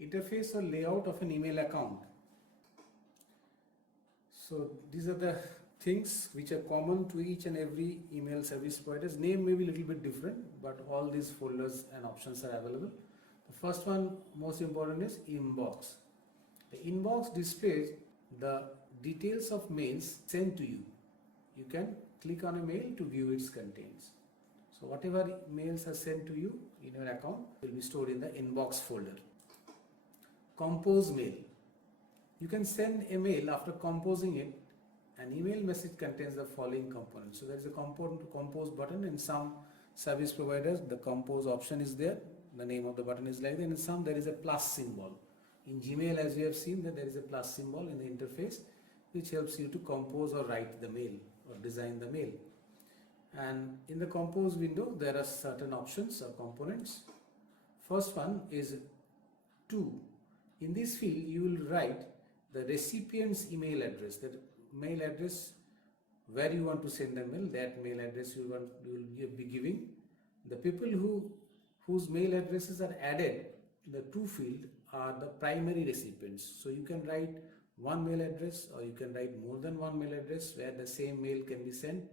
Interface or layout of an email account. So these are the things which are common to each and every email service provider's. Name may be a little bit different, but all these folders and options are available. The first one, most important, is inbox. The inbox displays the details of mails sent to you. You can click on a mail to view its contents. So whatever mails are sent to you in your account will be stored in the inbox folder. Compose mail. You can send a mail after composing it. An email message contains the following components. So there is a compose button. In some service providers, the compose option is there. The name of the button is like that. In some, there is a plus symbol. In Gmail, as we have seen, that there is a plus symbol in the interface which helps you to compose or write the mail or design the mail. And in the compose window, there are certain options or components. First one is to. In this field, you will write the recipient's email address, the mail address where you want to send the mail, that mail address you will be giving. The people whose mail addresses are added in the to field are the primary recipients. So you can write one mail address or you can write more than one mail address where the same mail can be sent,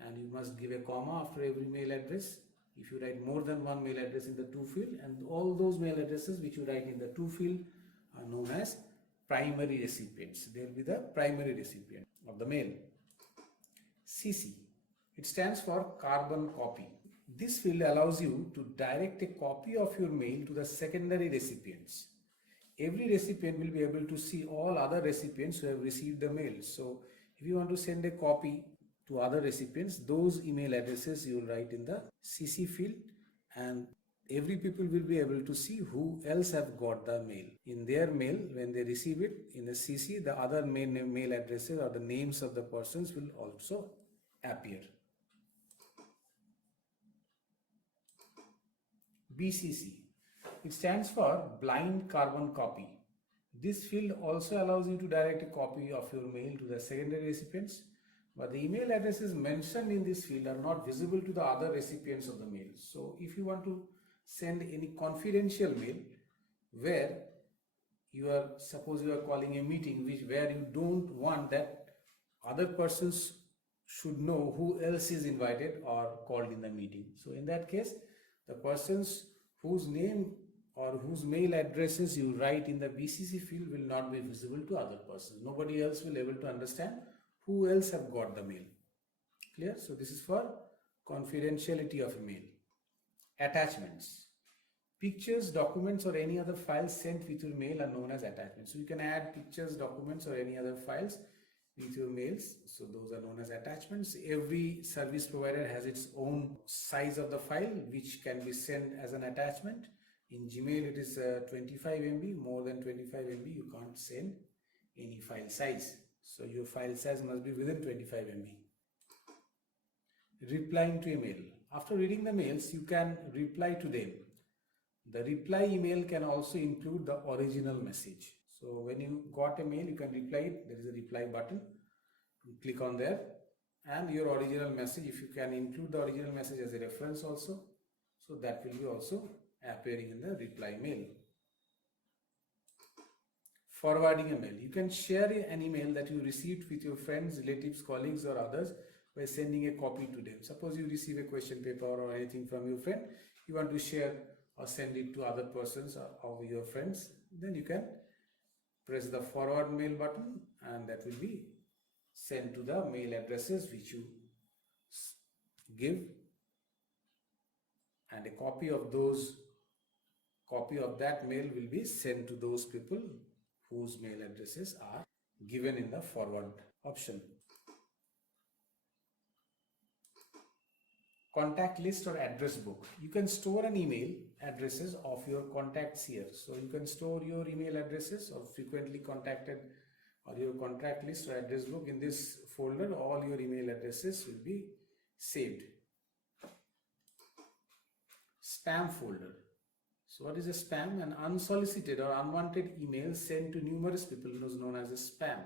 and you must give a comma after every mail address if you write more than one mail address in the to field, and all those mail addresses which you write in the to field are known as primary recipients. They will be the primary recipient of the mail. CC. It stands for carbon copy. This field allows you to direct a copy of your mail to the secondary recipients. Every recipient will be able to see all other recipients who have received the mail. So if you want to send a copy to other recipients, those email addresses you will write in the CC field, and every people will be able to see who else have got the mail. In their mail, when they receive it in the CC, the other mail addresses or the names of the persons will also appear. BCC. It stands for blind carbon copy. This field also allows you to direct a copy of your mail to the secondary recipients, but the email addresses mentioned in this field are not visible to the other recipients of the mail. So if you want to send any confidential mail where suppose you are calling a meeting where you don't want that other persons should know who else is invited or called in the meeting. So in that case, the persons whose name or whose mail addresses you write in the BCC field will not be visible to other persons. Nobody else will be able to understand who else have got the mail. Clear? So this is for confidentiality of a mail. Attachments. Pictures, documents, or any other files sent with your mail are known as attachments. So you can add pictures, documents, or any other files with your mails. So those are known as attachments. Every service provider has its own size of the file which can be sent as an attachment. In Gmail it is 25 MB. More than 25 MB you can't send any file size. So your file size must be within 25 MB. Replying to email. After reading the mails, you can reply to them. The reply email can also include the original message. So when you got a mail, you can reply it. There is a reply button. You click on there, and your original message, if you can include the original message as a reference also, so that will be also appearing in the reply mail. Forwarding a mail. You can share an email that you received with your friends, relatives, colleagues, or others by sending a copy to them. Suppose you receive a question paper or anything from your friend, you want to share or send it to other persons or your friends, then you can press the forward mail button, and that will be sent to the mail addresses which you give, and a copy of that mail will be sent to those people whose mail addresses are given in the forward option. Contact list or address book. You can store an email addresses of your contacts here. So you can store your email addresses of frequently contacted or your contact list or address book. In this folder, all your email addresses will be saved. Spam folder. So what is a spam? An unsolicited or unwanted email sent to numerous people is known as a spam.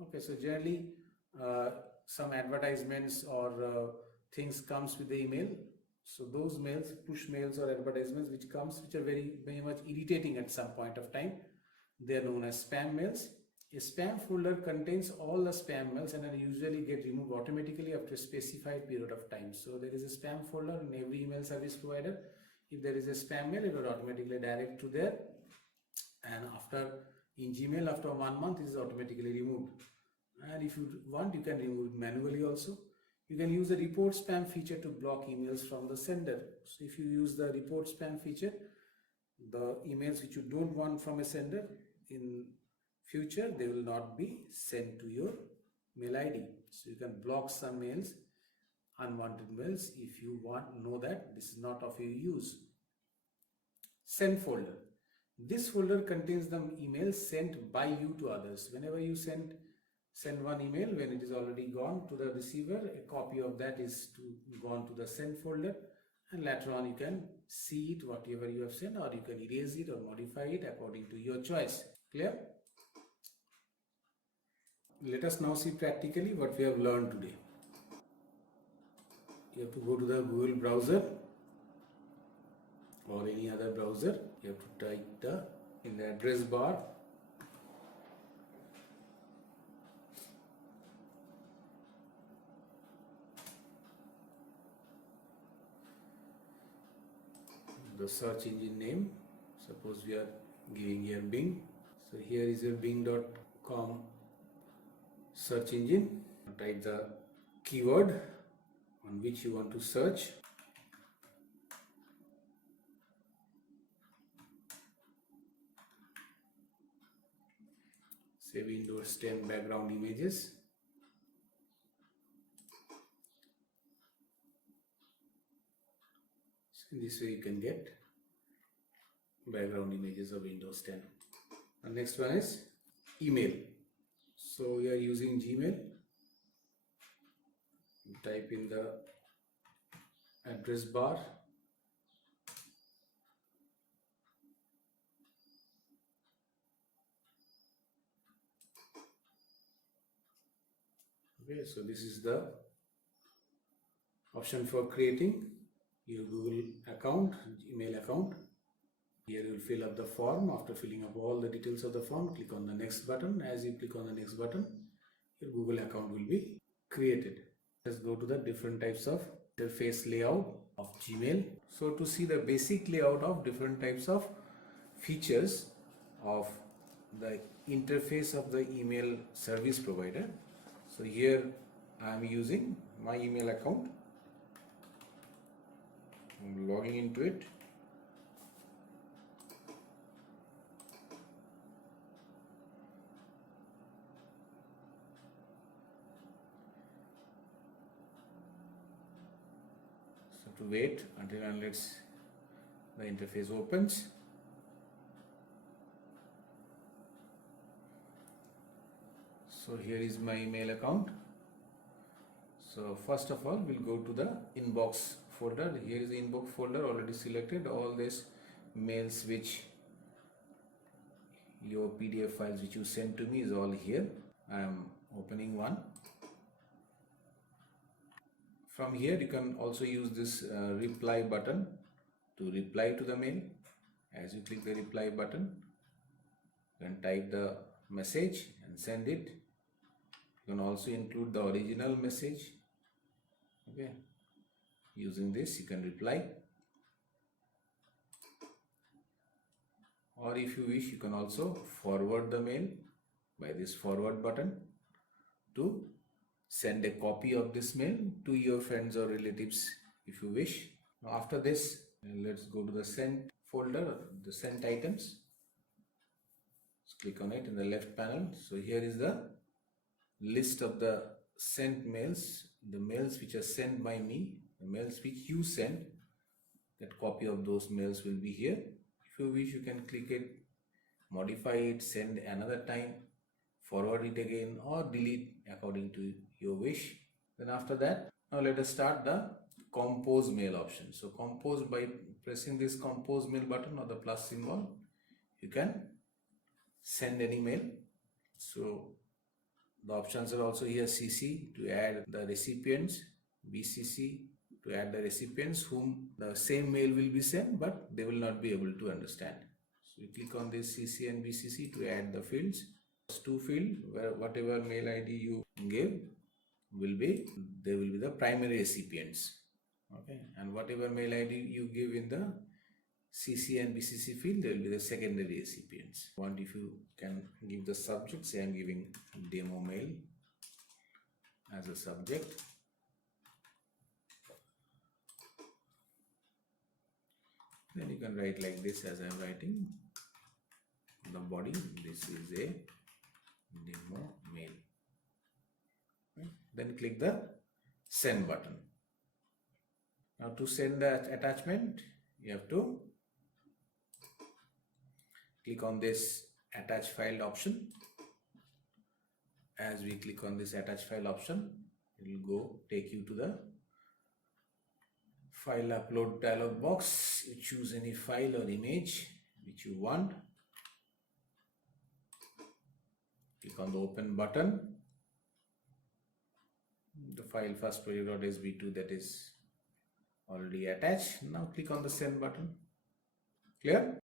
Okay, so generally some advertisements or things comes with the email. So those mails, push mails or advertisements which are very much irritating at some point of time, they are known as spam mails. A spam folder contains all the spam mails and usually get removed automatically after a specified period of time. So there is a spam folder in every email service provider. If there is a spam mail, it will automatically direct to there, and in Gmail after 1 month it is automatically removed. And if you want, you can remove it manually also. You can use the report spam feature to block emails from the sender. So if you use the report spam feature, the emails which you don't want from a sender, in future they will not be sent to your mail ID. So you can block some mails, unwanted mails, if you know that this is not of your use. Send folder. This folder contains the emails sent by you to others. Whenever you send one email, when it is already gone to the receiver, a copy of that is gone to the send folder, and later on you can see it, whatever you have sent, or you can erase it or modify it according to your choice. Clear? Let us now see practically what we have learned today. You have to go to the Google browser or any other browser. You have to type in the address bar the search engine name. Suppose we are giving here Bing. So here is your bing.com search engine. Type the keyword on which you want to search. Say Windows 10 background images. So in this way you can get background images of Windows 10. The next one is email. So we are using Gmail. Type in the address bar. Okay, so this is the option for creating your Google account, email account. Here you will fill up the form. After filling up all the details of the form, click on the next button. As you click on the next button, your Google account will be created. Let's go to the different types of interface layout of Gmail. So to see the basic layout of different types of features of the interface of the email service provider. So here I am using my email account. I'm logging into it. So to wait until unless the interface opens. So here is my email account. So first of all, we'll go to the inbox folder. Here is the inbox folder already selected. All these mails which your PDF files which you sent to me is all here. I am opening one. From here you can also use this reply button to reply to the mail. As you click the reply button, you can type the message and send it. You can also include the original message. Okay, using this you can reply, or if you wish you can also forward the mail by this forward button to send a copy of this mail to your friends or relatives if you wish. Now after this, let's go to the sent folder, the sent items. Let's click on it in the left panel. So here is the list of the sent mails, the mails which are sent by me, the mails which you sent. That copy of those mails will be here. If you wish, you can click it, modify it, send another time, forward it again, or delete according to your wish. Then after that, now let us start the compose mail option. So compose, by pressing this compose mail button or the plus symbol, you can send any mail. So the options are also here: CC to add the recipients, BCC to add the recipients whom the same mail will be sent, but they will not be able to understand. So you click on this CC and BCC to add the fields. To field where whatever mail ID you give will be, they will be the primary recipients. Okay, and whatever mail ID you give in the CC and BCC field, they will be the secondary recipients. If you can give the subject, say I'm giving demo mail as a subject. Then you can write like this as I'm writing. The body, this is a demo mail. Then click the send button. Now to send the attachment, you have to click on this attach file option. As we click on this attach file option, it will take you to the file upload dialog box. You choose any file or image which you want. Click on the open button. The file first project.sb2 that is already attached. Now click on the send button. Clear?